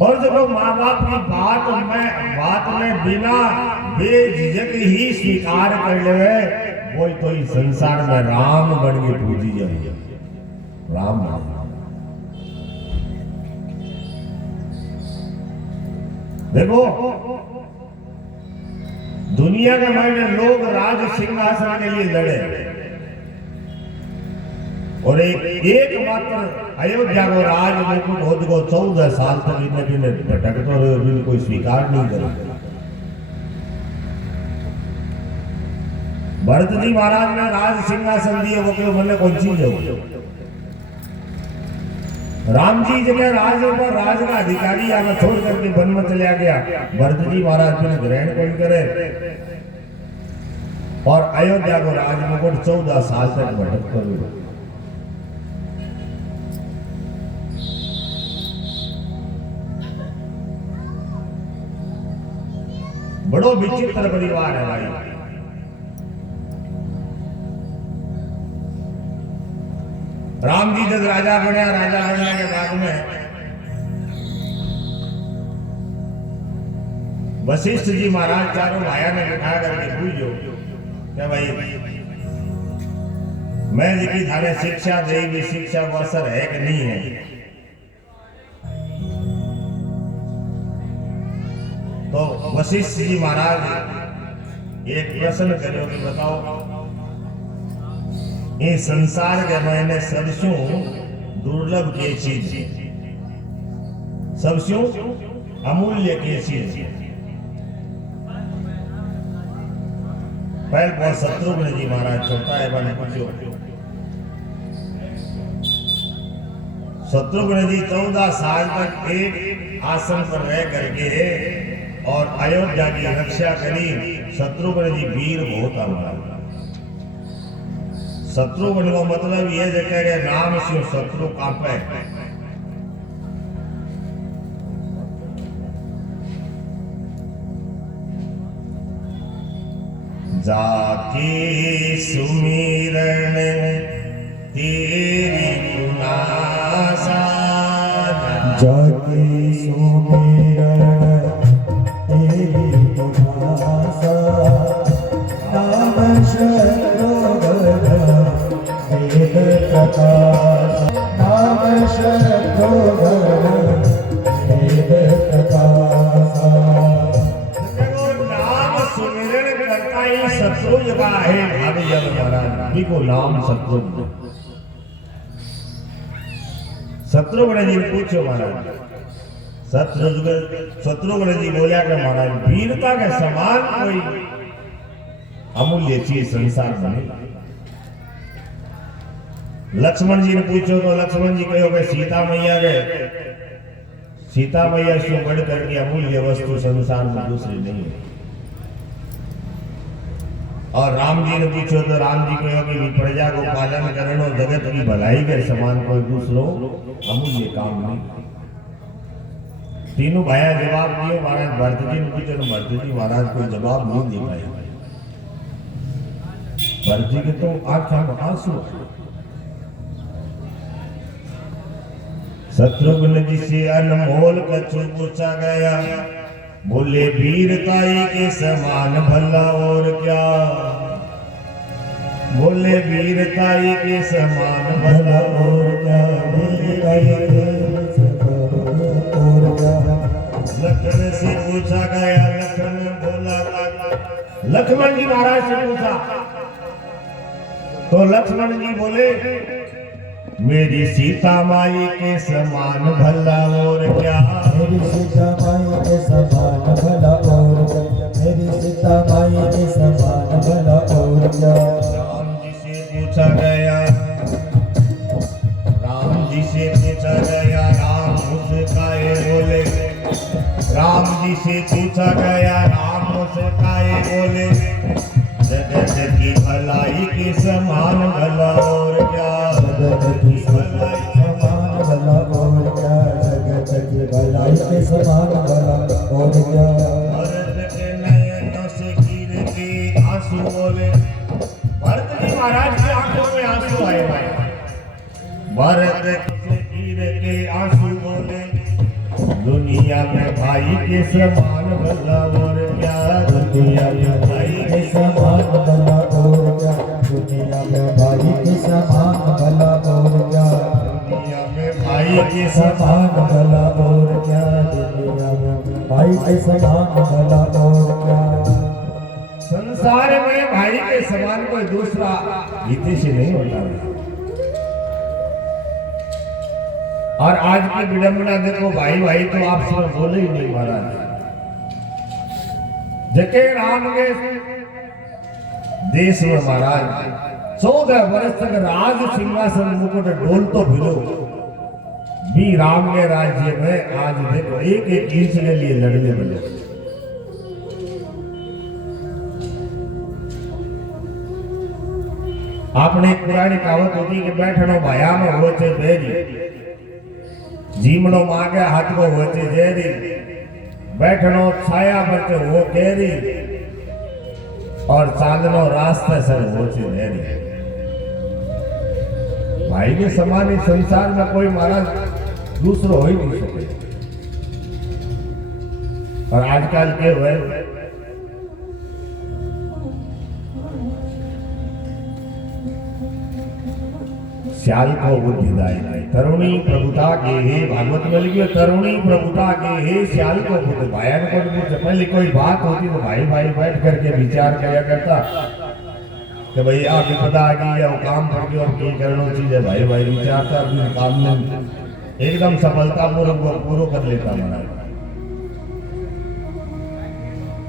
और देखो माँ बाप की बात में बिना बेझिझक ही स्वीकार कर ले, वो तो इस संसार में राम बन के पूजी जाए। राम देखो दुनिया के में लोग राज सिंहासन के लिए लड़े और एकमात्र अयोध्या को राज मुकुट हो को 14 साल तक इन्हें भटकते रहे, कोई स्वीकार नहीं करे। भरत जी महाराज ने राज सिंहासन दिए, वो क्यों बोले कौन चीज है? राम जी जगह राज पर राज का अधिकारी आगे छोड़ करके वन में चला गया। भरत जी महाराज ने ग्रहण कौन करे और अयोध्या को राज मुकुट 14 साल तक भटकते रहे। बड़ो विचित्र परिवार है भाई। राम जी जब राजा बनया, राजा बनने के बाद में वशिष्ठ जी महाराज चारों भाइयों ने बिठा करके पूछो क्या भाई मैं जी थाने शिक्षा दे भी शिक्षा वो असर है कि नहीं है? तो वशिष्ठ जी महाराज एक प्रश्न करो कि बताओ ये संसार के मैंने सबसे दुर्लभ की चीज, सबसे अमूल्य की चीज पहले बहुत शत्रुघ्न जी महाराज छोटा है बने पूछो। शत्रुघ्न जी 14 साल तक एक आसन पर रह करके और अयोध्या की रक्षा करी। शत्रुघ्न जी वीर बहुत हमारा। शत्रुघ्न को मतलब ये जगह के नाम से शत्रु कांपे। जाके सुमिरन तेरी गुनासा, जाके सुमिरन तेरी गुनासा, नाम शत्रुघ्न वेद प्रकाश, नाम शत्रुघ्न वेद प्रकाश। नाम सुमिरन करता ही शत्रु का है भाभी जब महाराज को नाम शत्रुघ्न। शत्रुघ्न जी पूछो महाराज। शत्रुघ्न जी बोला कि महाराज वीरता के समान कोई अमूल्य चीज संसार में। लक्ष्मण जी ने पूछो तो लक्ष्मण जी कहो कि सीता मैया गए, सीता मैया से बढ़ करके अमूल्य वस्तु संसार में दूसरी नहीं है। और राम जी ने पूछो तो राम जी कहो कि प्रजा को पालन करनो जगत की भलाई के समान कोई दूसरो अमूल्य काम नहीं। तीनों भाइयों जवाब दिए। महाराज भरत जी ने पूछो तो भरत जी महाराज कोई जवाब नहीं दे पाए। भरत जी के तो आंखों में आंसू। शत्रुघ्न जी से अनमोल कछु पूछा गया, बोले वीरताई के समान भला और क्या, बोले वीरताई के समान भला और क्या, वीरताई के समान और क्या। लखन से पूछा गया, लखन बोला, लक्ष्मण जी महाराज से पूछा तो लक्ष्मण जी बोले मेरी सीता माई के समान भला और क्या, मेरी सीता माई के समान भला और क्या, मेरी सीता माई के समान भला और क्या। राम जी से पूछा गया, राम जी से पूछा गया, राम मुस्काए बोले, राम जी से पूछा गया, राम मुस्काए बोले जगत की भलाई के समान भला और क्या, जगत की भलाई समान भला और क्या, जगत की भलाई के समान भला और क्या। भरत के नयनों से गिर के आंसू बोले। भरत जी महाराज की आंखों में आंसू आए भाई। भरत से गिर के आंसू बोले दुनिया में भाई के समान भला और क्या, दुनिया में भाई के समान भला और क्या, दुनिया में भाई के समान भला और क्या, दुनिया में भाई के समान भला और क्या, दुनिया में भाई के समान भला और क्या। संसार में भाई के समान कोई दूसरा हितेश नहीं होता है। और आज की विडंबना देखो, भाई भाई तो आपस में बोले ही नहीं महाराज। जके राम के देश में महाराज 14 वर्ष तक राज सिंहासन मुकुट डोल तो भिड़ो भी राम के राज्य में आज देखो एक एक इंच के लिए लड़ने बने। आपने एक पुरानी कहावत होती कि बैठनो भाया में होचे बेरी, जीमणो मांगे हाथ को होचे जेरी, बैठनो छाया पर हो केरी, और चांदनो रास्ते सर होचे नेरी। भाई के समान इस संसार में कोई महाराज दूसरो हो ही नहीं सके। और आजकल के हुए श्याल को बुद्धिदाई तरुणी प्रभुता के हे भागवत में लिखियो, तरुणी प्रभुता के हे श्याल को बुद्ध। भाया को पहले कोई बात होती तो भाई भाई बैठ करके विचार किया करता कि भाई आ विपदा आ गई या वो काम पड़ गया और की करना चीज है। भाई भाई विचारता अपने काम में एकदम सफलता पूर्व कर लेता महाराज।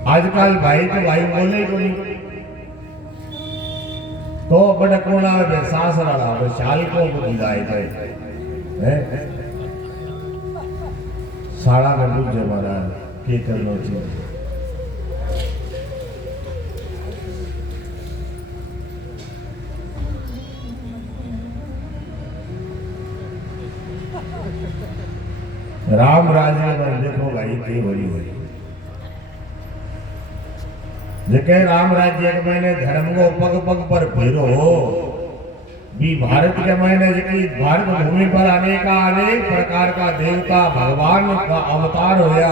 आजकल भाई तो भाई बोले को नहीं तो बड़ा कोना में सास वाला शाल को बुझाए थे साड़ा में बुझे महाराज के करना चाहिए। राम राज्य में देखो भाई के बड़ी हुई जेके राम राज्य के मैंने धर्म को पग पग पर फेरो भी भारत के मैंने जेकी भारत भूमि पर अनेक प्रकार का देवता भगवान का अवतार होया,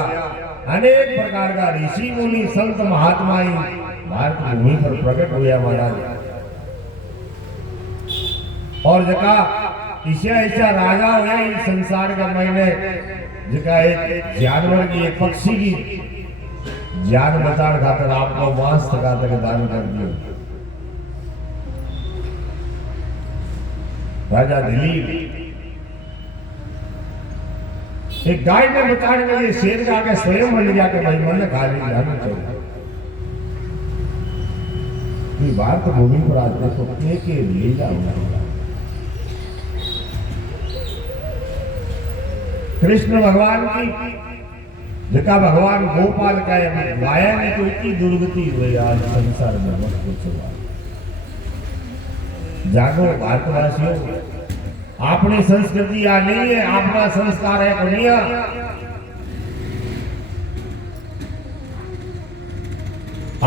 अनेक प्रकार का ऋषि मुनि संत महात्मा भारत भूमि पर प्रकट हुआ महाराज। और जका ऐसा ऐसा राजा हुआ इस संसार का मैंने जका एक जानवर की एक पक्षी की जान बचाने खातर आपको मांस खातर दान कर दियो। राजा दिलीप एक गाय में बचाने के लिए शेर का आगे स्वयं बन गया कि भाई मन खा ली जाना चाहिए। भारत भूमि पर आज देखो के ले जाऊंगा। कृष्ण भगवान की जका भगवान गोपाल का गाया ने तो इतनी दुर्गति हुई आज संसार में मत पूछो। जागो भारतवासियों, अपनी संस्कृति आ नहीं है, अपना संस्कार है दुनिया।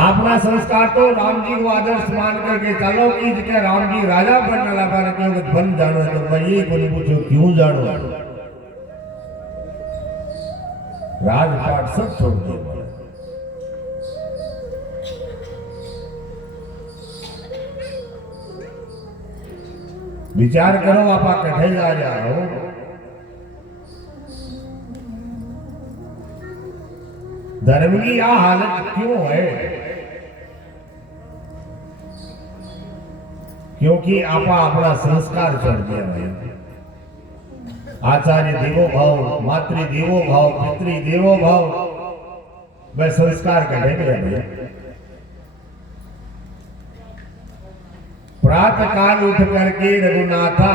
अपना संस्कार तो राम जी को आदर्श मान करके चलो कि जगह राम जी राजा बनने लगा क्योंकि बन जानो है तो भाई कोई पूछो क्यों जानो, राजपाट सब छोड़ दिए। विचार करो आप कठे जा जाओ। धर्म की यह हालत क्यों है? क्योंकि आपा अपना संस्कार छोड़ दिया भाई। आचार्य देवो भाव, मातृ देवो भाव, पितृ देवो भाव, वह संस्कार कटे गए। प्रातः काल उठ करके रघुनाथा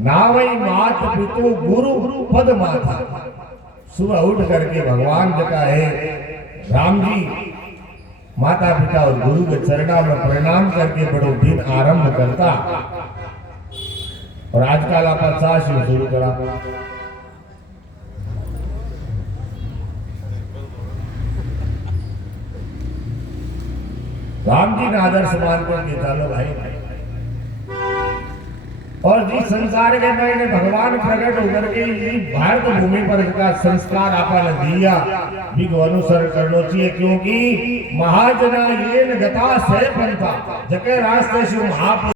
नावई मात पितु गुरु पद माथा। सुबह उठ करके भगवान जका है राम जी माता पिता और गुरु के चरणा में प्रणाम करके बड़ो दिन आरंभ करता। और आजकल आप शुरू करा राम जी ने आदर्श मान कर चलो भाई और जिस संसार के मैंने भगवान प्रकट होकर के इस भारत भूमि पर का संस्कार आपन दिया बिग अनुसरण करना चाहिए, क्योंकि महाजना ये गता से पंथा जके रास्ते से